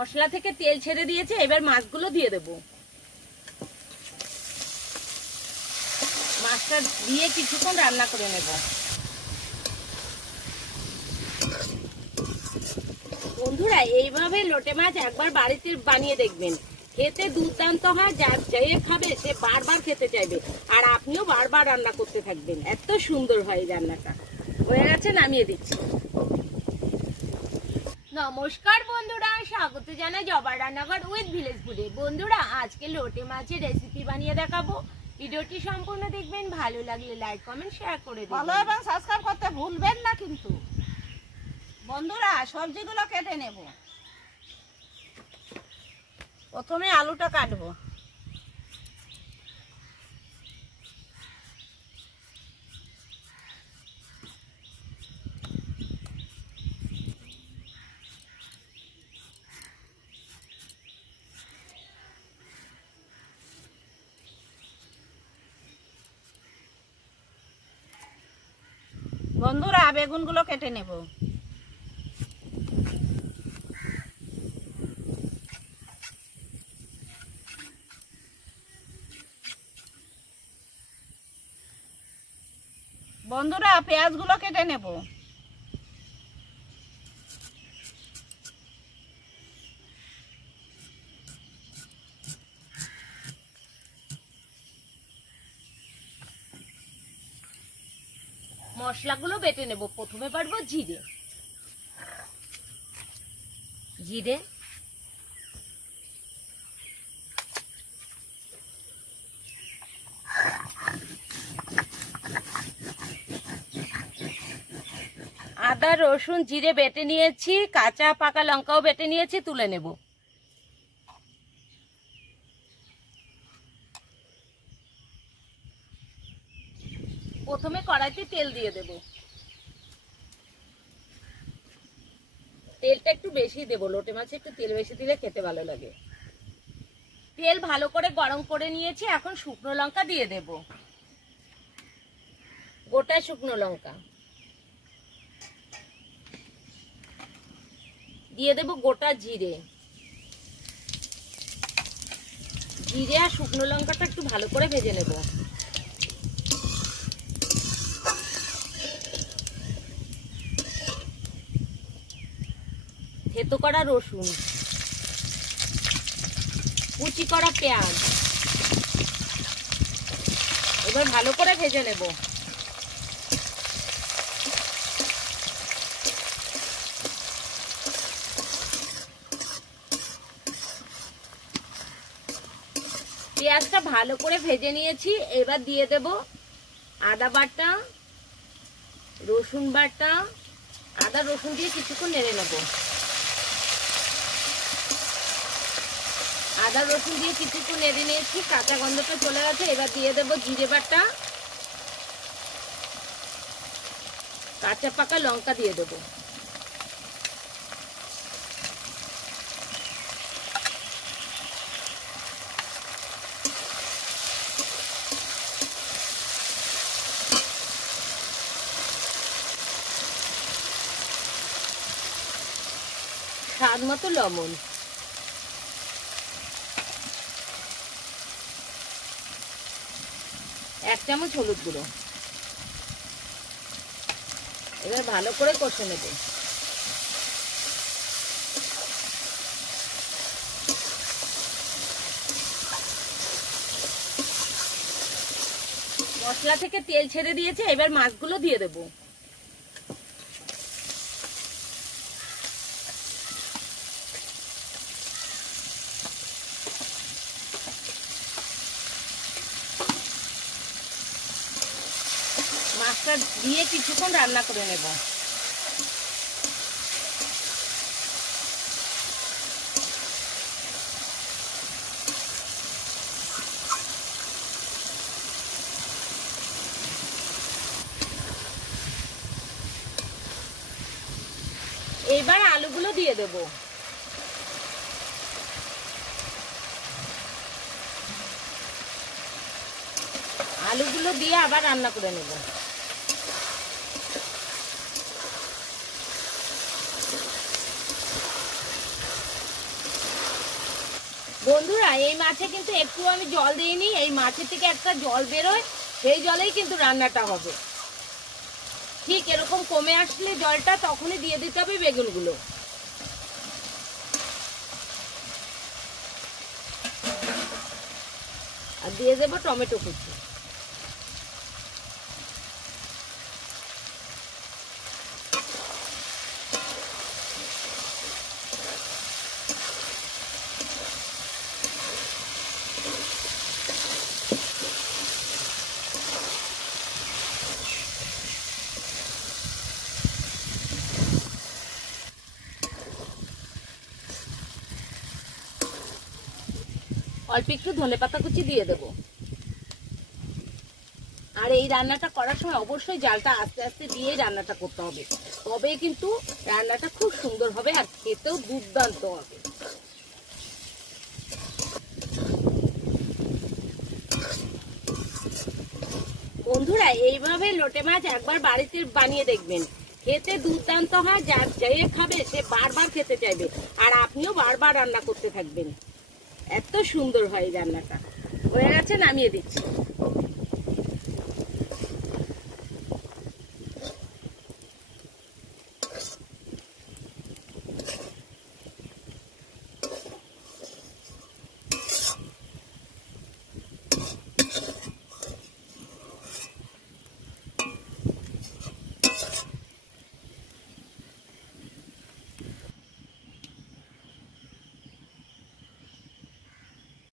মশলা থেকে তেল ছেড়ে দিয়েছে, এবার মাছগুলো দিয়ে দেব। মাছটা দিয়ে কিছুক্ষণ রান্না করে নেব। বন্ধুরা, এইভাবে লোটে মাছ একবার বাড়িতে বানিয়ে দেখবেন, খেতে দুর্দান্ত হয়। যার যে খাবে সে বারবার খেতে চাইবে, আর আপনিও বারবার রান্না করতে থাকবেন। এত সুন্দর হয় রান্নাটা। হয়ে গেছে, নামিয়ে দিচ্ছি। নমস্কার বন্ধুরা, স্বাগত জানাই জবার রান্নাঘর উইথ ভিলেজ ফুডে। বন্ধুরা, আজকে লোটে মাছের রেসিপি বানিয়ে দেখাবো। ভিডিওটি সম্পূর্ণ দেখবেন, ভালো লাগলে লাইক কমেন্ট শেয়ার করে দিন, ফলো এবং সাবস্ক্রাইব করতে ভুলবেন না কিন্তু। বন্ধুরা, সবজিগুলো কেটে নেব। প্রথমে আলুটা কাটবো। বন্ধুরা, বেগুনগুলো কেটে নেব। বন্ধুরা, পেঁয়াজগুলো কেটে নেব। মশলাগুলো বেটে নেব। প্রথমে পারবো জিরে। জিরে, আদা রসুন জিরে বেটে নিয়েছি, কাঁচা পাকা লঙ্কাও বেটে নিয়েছি, তুলে নেব। প্রথমে কড়াইতে তেল দিয়ে দেব। তেলটা একটু বেশি দেব, লোটে মাছে একটু তেল বেশি দিলে খেতে ভালো লাগে। তেল ভালো করে গরম করে নিয়েছি, এখন শুকনো লঙ্কা দিয়ে দেব। গোটা শুকনো লঙ্কা দিয়ে দেব। গোটা জিরে। জিরে আর শুকনো লঙ্কাটা একটু ভালো করে ভেজে নেব। থেতো করা রসুন, কুচি করা পেঁয়াজ এবার ভালো করে ভেজে নেব। পেঁয়াজটা ভালো করে ভেজে নিয়েছি, এবার দিয়ে দেব আদা বাটা, রসুন বাটা। আদা রসুন দিয়ে কিছুক্ষণ নেড়ে নেব। আদা রসুন দিয়ে কিছুক্ষণ নেড়ে নিয়েছি, কাঁচা গন্ধটা চলে গেছে। এবার দিয়ে দেব জিরে বাটা, কাঁচা পাকা লঙ্কা দিয়ে দেব। স্বাদ মতো লবণ, এক চামচ হলুদ গুঁড়ো। এবার ভালো করে কষে নেব। মশলা থেকে তেল ছেড়ে দিয়েছে, এবার মাছগুলো দিয়ে দেব। মাছটা দিয়ে কিছুক্ষণ রান্না করে নেব। এবার আলুগুলো দিয়ে দেব। আলুগুলো দিয়ে আবার রান্না করে নেব। বন্ধুরা এই মাছে কিন্তু একটু আমি জল দিইনি, এই মাছের থেকে একটা জল বেরোয়, সেই জলেই কিন্তু রান্নাটা হবে। ঠিক এরকম কমে আসলে জলটা তখনই দিয়ে দিতে হবে বেগুনগুলো। আর দিয়ে দেবো টমেটো কুচি। অল্প একটু ধনেপাতা কুচি দিয়ে দেবো। আর এই রান্নাটা করার সময় অবশ্যই জালটা আস্তে আস্তে দিয়ে রান্নাটা করতে হবে, তবে কিন্তু রান্নাটা খুব সুন্দর হবে আর খেতেও দুর্দান্ত হবে। বন্ধুরা এইভাবে লোটে মাছ একবার বাড়িতে বানিয়ে দেখবেন, খেতে দুর্দান্ত হয়। যা যে খাবে সে বারবার খেতে চাইবে, আর আপনিও বারবার রান্না করতে থাকবেন। এত সুন্দর হয় এই রান্নাটা। হয়ে গেছে, নামিয়ে দিচ্ছি।